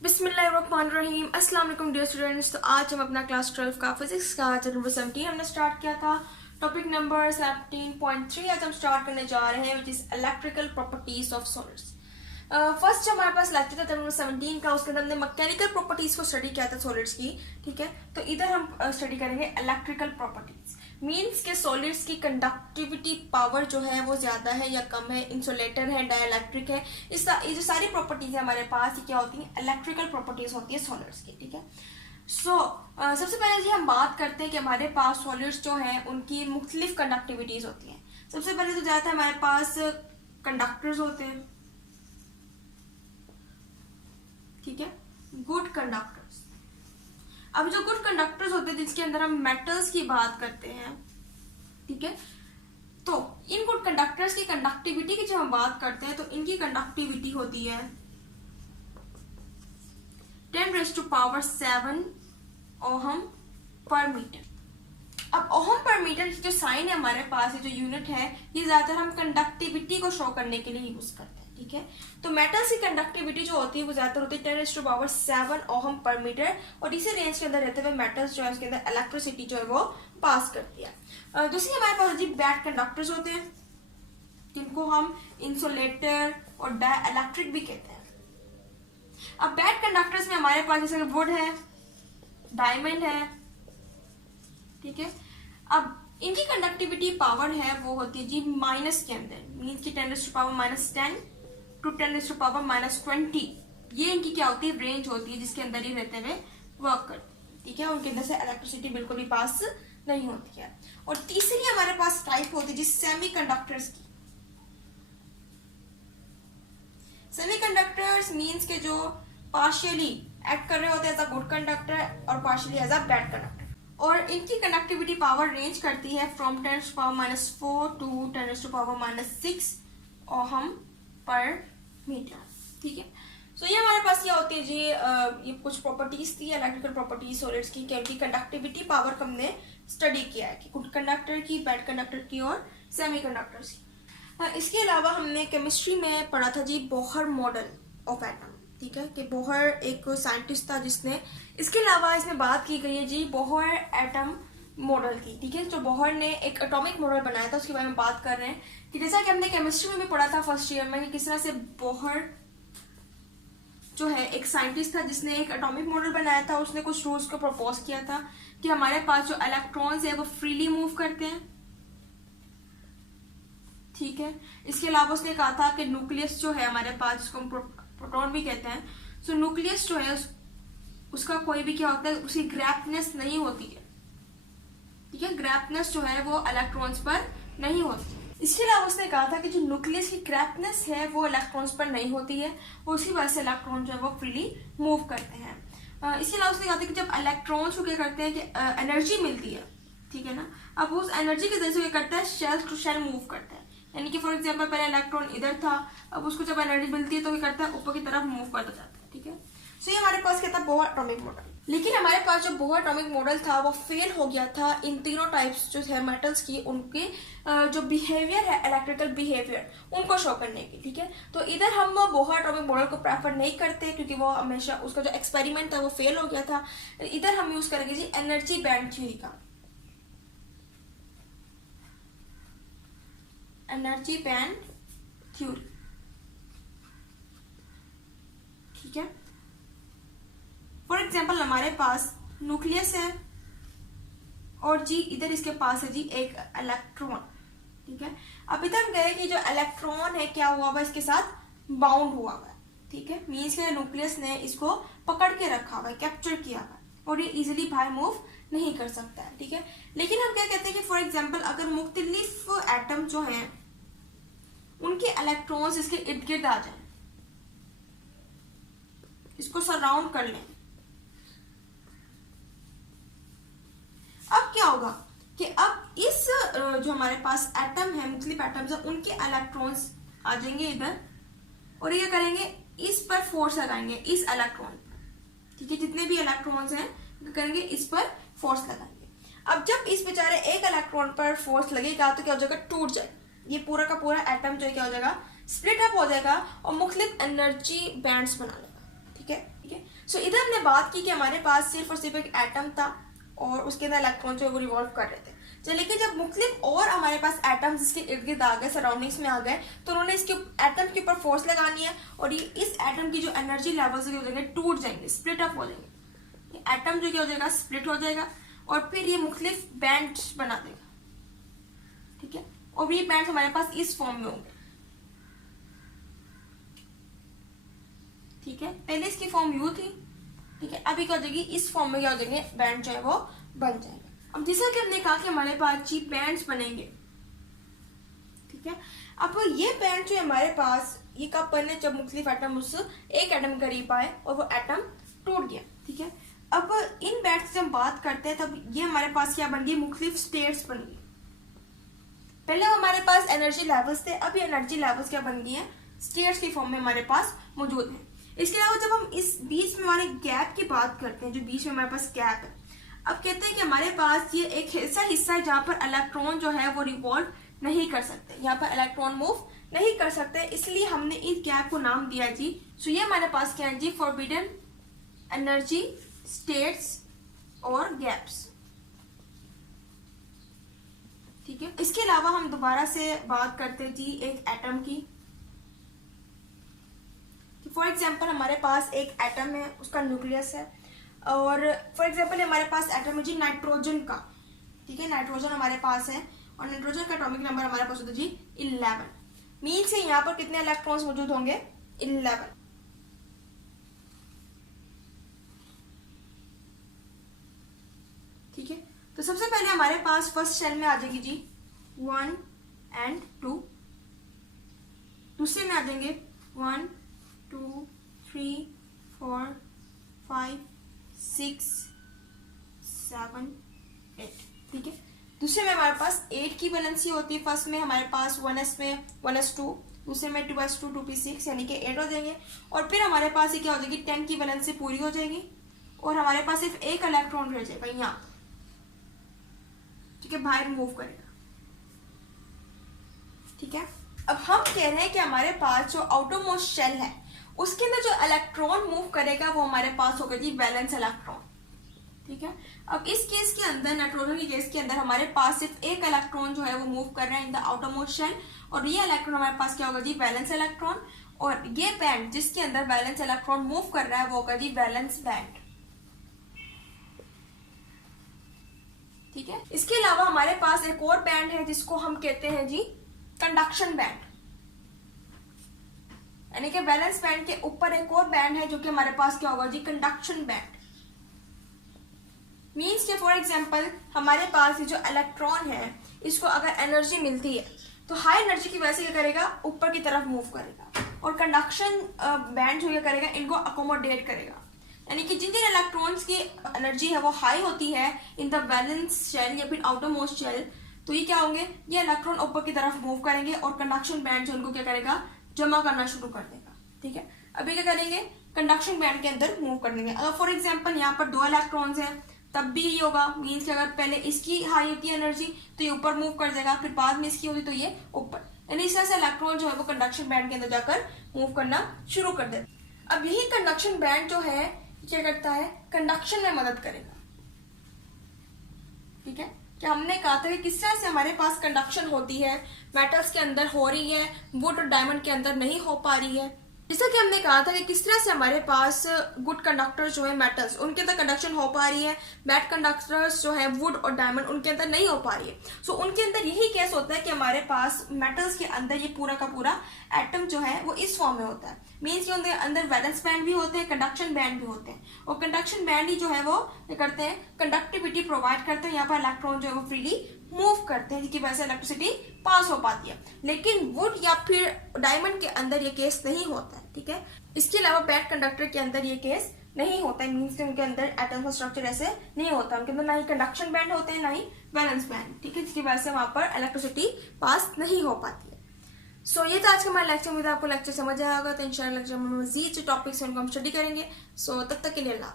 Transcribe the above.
बिस्मिल्लाहिर्रहमानिर्रहीम। अस्सलाम वालेकुम डियर स्टूडेंट्स। तो आज हम अपना क्लास 12 का फिजिक्स का चैप्टर नंबर 17 हमने स्टार्ट किया था। टॉपिक नंबर 17.3 आज हम स्टार्ट करने जा रहे हैं, which is electrical properties of solids. First जो हमारे पास लेक्चर था चैप्टर नंबर 17 का, उसके अंदर हमने मैकेनिकल प्रॉपर्टीज को स्टडी किया था सॉलिड्स की। ठीक है, तो इधर हम स्टडी करेंगे इलेक्ट्रिकल प्रॉपर्टीज। मीन्स के सॉलिड्स की कंडक्टिविटी पावर जो है वो ज्यादा है या कम है, इंसुलेटर है, डाइलेक्ट्रिक है, ये जो सारी प्रॉपर्टीज है हमारे पास, ये क्या होती है, इलेक्ट्रिकल प्रॉपर्टीज होती है सॉलिड्स की। ठीक है, सबसे पहले जी हम बात करते हैं कि हमारे पास सॉलिड्स जो है उनकी मुख्तलिफ कंडक्टिविटीज होती हैं। सबसे पहले तो जाता है हमारे पास कंडक्टर्स होते हैं। ठीक है, गुड कंडक्टर्स। अब जो गुड कंडक्टर्स होते हैं जिसके अंदर हम मेटल्स की बात करते हैं, ठीक है, तो इन गुड कंडक्टर्स की कंडक्टिविटी की जब हम बात करते हैं तो इनकी कंडक्टिविटी होती है 10⁻⁷ ओहम पर मीटर। अब ओहम पर मीटर की जो साइन है हमारे पास, ये जो यूनिट है, ये ज्यादातर हम कंडक्टिविटी को शो करने के लिए यूज करते हैं। ठीक है, तो मेटल्स की कंडक्टिविटी जो होती है वो ज्यादातर होती है 10⁻⁷ ओहम पर मीटर, और इसी रेंज के अंदर रहते हुए मेटल्स जो है उसके अंदर इलेक्ट्रिसिटी जो है वो पास करती है। दूसरी हमारे पास जी बैड कंडक्टर्स होते हैं, जिनको हम इंसुलेटर और डाइलेक्ट्रिक भी कहते हैं। अब बैड कंडक्टर्स में हमारे पास जैसे वुड है, डायमंड है। ठीक है, अब इनकी कंडक्टिविटी पावर है वो होती है जी माइनस के अंदर, मीन्स की 10⁻⁻10 टू 10⁻⁻20। ये इनकी क्या होती है, रेंज होती है जिसके अंदर ही रहते हुए वर्क करते हैं। ठीक है, उनके अंदर से इलेक्ट्रिसिटी बिल्कुल भी पास नहीं होती है। और तीसरी हमारे पास टाइप होती है जी सेमीकंडक्टर्स की। सेमीकंडक्टर्स मीन्स के जो पार्शियली एक्ट कर रहे होते हैं एज अ गुड कंडक्टर और partially as a bad conductor, और इनकी कंडक्टिविटी पावर रेंज करती है फ्रॉम 10⁻⁻4 टू 10⁻⁻6 ओहम पर मीटर। ठीक है, सो ये हमारे पास क्या होती है जी, ये कुछ प्रॉपर्टीज थी इलेक्ट्रिकल प्रॉपर्टीज सॉलिड्स की, उनकी कंडक्टिविटी पावर को हमने स्टडी किया है कि गुड कंडक्टर की, बैड कंडक्टर की और सेमीकंडक्टर्स की। इसके अलावा हमने केमिस्ट्री में पढ़ा था जी बोहर मॉडल ऑफ एटम। ठीक है, कि बोहर एक साइंटिस्ट था जिसने, इसके अलावा इसमें बात की गई है जी बोहर एटम मॉडल की। ठीक है, जो बोहर ने एक एटॉमिक मॉडल बनाया था उसके बारे में बात कर रहे हैं कि जैसा कि हमने केमिस्ट्री में भी पढ़ा था फर्स्ट ईयर में कि किस तरह से बोहर जो है एक साइंटिस्ट था जिसने एक एटॉमिक मॉडल बनाया था। उसने कुछ रूल्स को प्रपोज किया था कि हमारे पास जो इलेक्ट्रॉन्स है वो फ्रीली मूव करते हैं। ठीक है, इसके अलावा उसने कहा था कि न्यूक्लियस जो है हमारे पास, जिसको हम प्रोटॉन भी कहते हैं, सो न्यूक्लियस जो है उसका कोई भी क्या होता है, उसकी ग्रैप्टनेस नहीं होती है। ठीक है, ग्रैप्टनेस जो है वो इलेक्ट्रॉन्स पर नहीं होती है। इसके अलावा उसने कहा था कि जो न्यूक्लियस की ग्रैप्टनेस है वो इलेक्ट्रॉन्स पर नहीं होती है, और उसी वजह से इलेक्ट्रॉन जो है वो फ्रीली मूव करते हैं। इसके अलावा उसने कहा था कि जब इलेक्ट्रॉन्स को क्या करते हैं कि एनर्जी मिलती है, ठीक है ना, अब उस एनर्जी की वजह से क्या करता है, शेल टू शेल मूव करता है। यानी कि फॉर एग्जांपल पहले इलेक्ट्रॉन इधर था, अब उसको जब एनर्जी मिलती है तो क्या करता है, ऊपर की तरफ मूव करता जाता है। ठीक है, सो ये हमारे पास क्या था, बोहर एटॉमिक मॉडल। लेकिन हमारे पास जो बोहर एटॉमिक मॉडल था वो फेल हो गया था इन तीनों टाइप्स जो है मेटल्स की, उनके जो बिहेवियर है, इलेक्ट्रिकल बिहेवियर, उनको शो करने की। ठीक है, तो इधर हम बोहर एटॉमिक मॉडल को प्रेफर नहीं करते क्योंकि वो हमेशा उसका जो एक्सपेरिमेंट था वो फेल हो गया था। इधर हम यूज करेंगे जी एनर्जी बैंड थ्योरी का, एनर्जी बैंड थ्योरी। ठीक है, फॉर एग्जाम्पल हमारे पास न्यूक्लियस है और जी इधर इसके पास है जी एक इलेक्ट्रॉन। ठीक है, अब इधर हम कह रहे हैं कि जो इलेक्ट्रॉन है क्या हुआ हुआ, इसके साथ बाउंड हुआ हुआ है। ठीक है, मीन्स के न्यूक्लियस ने इसको पकड़ के रखा हुआ है, कैप्चर किया हुआ है, और ये इजिली बाहर मूव नहीं कर सकता है। ठीक है, लेकिन हम क्या कहते हैं कि फॉर एग्जाम्पल अगर मुख्तलिफ एटम जो है उनके इलेक्ट्रॉन्स इसके इर्द गिर्द आ जाए, इसको सराउंड कर लें, अब क्या होगा कि अब इस जो हमारे पास एटम है, मुख्तलिफ एटम्स है, उनके इलेक्ट्रॉन्स आ जाएंगे इधर, और ये करेंगे, इस पर फोर्स लगाएंगे, इस इलेक्ट्रॉन पर। ठीक है, जितने भी इलेक्ट्रॉन्स हैं करेंगे इस पर फोर्स लगाएंगे। अब जब इस बेचारे एक इलेक्ट्रॉन पर फोर्स लगेगा तो क्या हो जाएगा, टूट जाएगा, ये पूरा का पूरा एटम जो है क्या हो जाएगा, स्प्लिट अप हो जाएगा और मुख्तलिफ एनर्जी बैंड्स बना लेगा। ठीक है, ठीक है, सो इधर हमने बात की कि हमारे पास सिर्फ और सिर्फ एक एटम था और उसके अंदर इलेक्ट्रॉन जो है वो रिवॉल्व कर रहे थे। लेकिन जब मुख्तलिफ और हमारे पास एटम्स इसके इर्द गिर्द आ गए, सराउंडिंग्स में आ गए, तो उन्होंने इसके एटम के ऊपर फोर्स लगानी है और ये इस एटम की जो एनर्जी लेवल्स हो जाएंगे टूट जाएंगे, स्प्लिट अप हो जाएंगे। ये एटम जो क्या हो जाएगा, स्प्लिट हो जाएगा और फिर ये मुख्तलिफ बैंड बना देगा, ठीक है। और ये बैंड हमारे पास इस फॉर्म में होंगे, ठीक है। पहले इसकी फॉर्म यू थी, ठीक है। अभी क्या हो जाएगी, इस फॉर्म में क्या हो जाएंगे, बैंड जो है वो बन जाएंगे। अब जैसा कि हमने कहा कि हमारे पास जी बैंड्स बनेंगे, ठीक है। अब ये बैंड जो हमारे पास ये कब बने, जब मुख्तलिफ एटम उस एक एटम के करीब आए और वो एटम टूट गया, ठीक है। अब इन बैंड से हम बात करते हैं तब ये हमारे पास क्या बन गई, मुख्तलिफ स्टेट्स बन गई। पहले हमारे पास एनर्जी लेवल्स थे, अब ये एनर्जी लेवल्स क्या बन गई है, स्टेट्स के फॉर्म में हमारे पास मौजूद है। इसके अलावा जब हम इस बीच में हमारे गैप की बात करते हैं, जो बीच में हमारे पास गैप है, अब कहते हैं कि हमारे पास ये एक ऐसा हिस्सा है जहां पर इलेक्ट्रॉन जो है वो रिवॉल्व नहीं कर सकते, यहाँ पर इलेक्ट्रॉन मूव नहीं कर सकते, इसलिए हमने इस गैप को नाम दिया जी। सो ये हमारे पास क्या है जी, फॉरबिडन एनर्जी स्टेट्स और गैप्स, ठीक है। इसके अलावा हम दोबारा से बात करते हैं जी एक एटम की। फॉर एग्जाम्पल हमारे पास एक एटम है, उसका न्यूक्लियस है, और फॉर एग्जाम्पल हमारे पास एटम है जी नाइट्रोजन का, ठीक है। नाइट्रोजन हमारे पास है और नाइट्रोजन का एटॉमिक नंबर हमारे पास होता है जी 11। मीन्स है यहाँ पर कितने इलेक्ट्रॉन्स मौजूद होंगे, 11, ठीक है। तो सबसे पहले हमारे पास फर्स्ट शेल में आ जाएगी जी 1 and 2, दूसरे में आ जाएंगे 1 2 3 4 5 6 7 8, ठीक है। दूसरे में हमारे पास 8 की वैलेंसी होती है। फर्स्ट में हमारे पास 1s में 1s2, दूसरे में 2s2 2p6 यानी कि 8 हो जाएंगे। और फिर हमारे पास ये क्या हो जाएगी, 10 की वैलेंसी पूरी हो जाएगी और हमारे पास सिर्फ एक इलेक्ट्रॉन रह जाएगा यहाँ, ठीक है, बाहर मूव करेगा, ठीक है। अब हम कह रहे हैं कि हमारे पास जो आउटरमोस्ट शेल है उसके अंदर जो इलेक्ट्रॉन मूव करेगा वो हमारे पास होगा जी वैलेंस इलेक्ट्रॉन, ठीक है। अब इस केस के अंदर, नाइट्रोजन के केस के अंदर हमारे पास सिर्फ एक इलेक्ट्रॉन जो है वो मूव कर रहा है इन द आउटरमोस्ट शेल, और ये इलेक्ट्रॉन हमारे पास क्या होगा जी, वैलेंस इलेक्ट्रॉन। और ये बैंड जिसके अंदर वैलेंस इलेक्ट्रॉन मूव कर रहा है वो होगा जी वैलेंस बैंड, ठीक है। इसके अलावा हमारे पास एक और बैंड है जिसको हम कहते हैं जी कंडक्शन बैंड, यानी कि वैलेंस बैंड के ऊपर एक और बैंड है जो कि हमारे पास क्या होगा जी कंडक्शन बैंड। मीन्स के फॉर एग्जांपल हमारे पास ये जो इलेक्ट्रॉन है इसको अगर एनर्जी मिलती है तो हाई एनर्जी की वजह से क्या करेगा, ऊपर की तरफ मूव करेगा, और कंडक्शन बैंड जो क्या करेगा, इनको अकोमोडेट करेगा, यानी कि जिन जिन इलेक्ट्रॉन्स की एनर्जी है वो हाई होती है इन द वैलेंस शेल या फिर आउटरमोस्ट शेल, तो ये क्या होंगे, ये इलेक्ट्रॉन ऊपर की तरफ मूव करेंगे और कंडक्शन बैंड जो उनको क्या करेगा, जमा करना शुरू कर देगा, ठीक है। अभी क्या करेंगे, कंडक्शन बैंड के अंदर मूव कर देंगे। अगर फॉर एग्जांपल यहाँ पर 2 इलेक्ट्रॉन्स हैं तब भी ये होगा, मीन्स कि अगर पहले इसकी हाई होती है एनर्जी तो ये ऊपर मूव कर जाएगा, फिर बाद में इसकी होगी तो ये ऊपर, यानी इस तरह से इलेक्ट्रॉन जो है वो कंडक्शन बैंड के अंदर जाकर मूव करना शुरू कर देता। अब यही कंडक्शन बैंड जो है क्या करता है, कंडक्शन में मदद करेगा, ठीक है। क्या हमने कहा था कि किस तरह से हमारे पास कंडक्शन होती है, मेटल्स के अंदर हो रही है, वुड और डायमंड के अंदर नहीं हो पा रही है। जैसा कि हमने कहा था कि किस तरह से हमारे पास गुड कंडक्टर्स जो है मेटल्स, उनके अंदर कंडक्शन हो पा रही है, बैड कंडक्टर्स जो है वुड और डायमंड, उनके अंदर नहीं हो पा रही है। सो उनके अंदर यही केस होता है कि हमारे पास मेटल्स के अंदर ये पूरा का पूरा एटम जो है वो इस फॉर्म में होता है, मीन्स कि उनके अंदर वैलेंस बैंड भी होते हैं, कंडक्शन बैंड भी होते हैं, और कंडक्शन बैंड ही जो है वो क्या करते हैं, कंडक्टिविटी प्रोवाइड करते हैं, यहाँ पर इलेक्ट्रॉन जो है वो फ्रीली मूव करते हैं, जिसकी वजह से इलेक्ट्रिसिटी पास हो पाती है। लेकिन वुड या फिर डायमंड के अंदर ये केस नहीं होता है, ठीक है। इसके अलावा बैड कंडक्टर के अंदर ये केस नहीं होता है, मीन्स कि उनके अंदर एटम का स्ट्रक्चर ऐसे नहीं होता, उनके अंदर ना ही कंडक्शन बैंड होते हैं ना ही वैलेंस बैंड, ठीक है, जिसकी वजह से वहां पर इलेक्ट्रिसिटी पास नहीं हो पाती है। सो ये था आज का हमारा लेक्चर। उम्मीद आपको लेक्चर समझ आया होगा, तो इंशाल्लाह लेक्चर में मजीद जो टॉपिक्स हैं उनको हम स्टडी करेंगे। सो तब तक के लिए अल्लाह।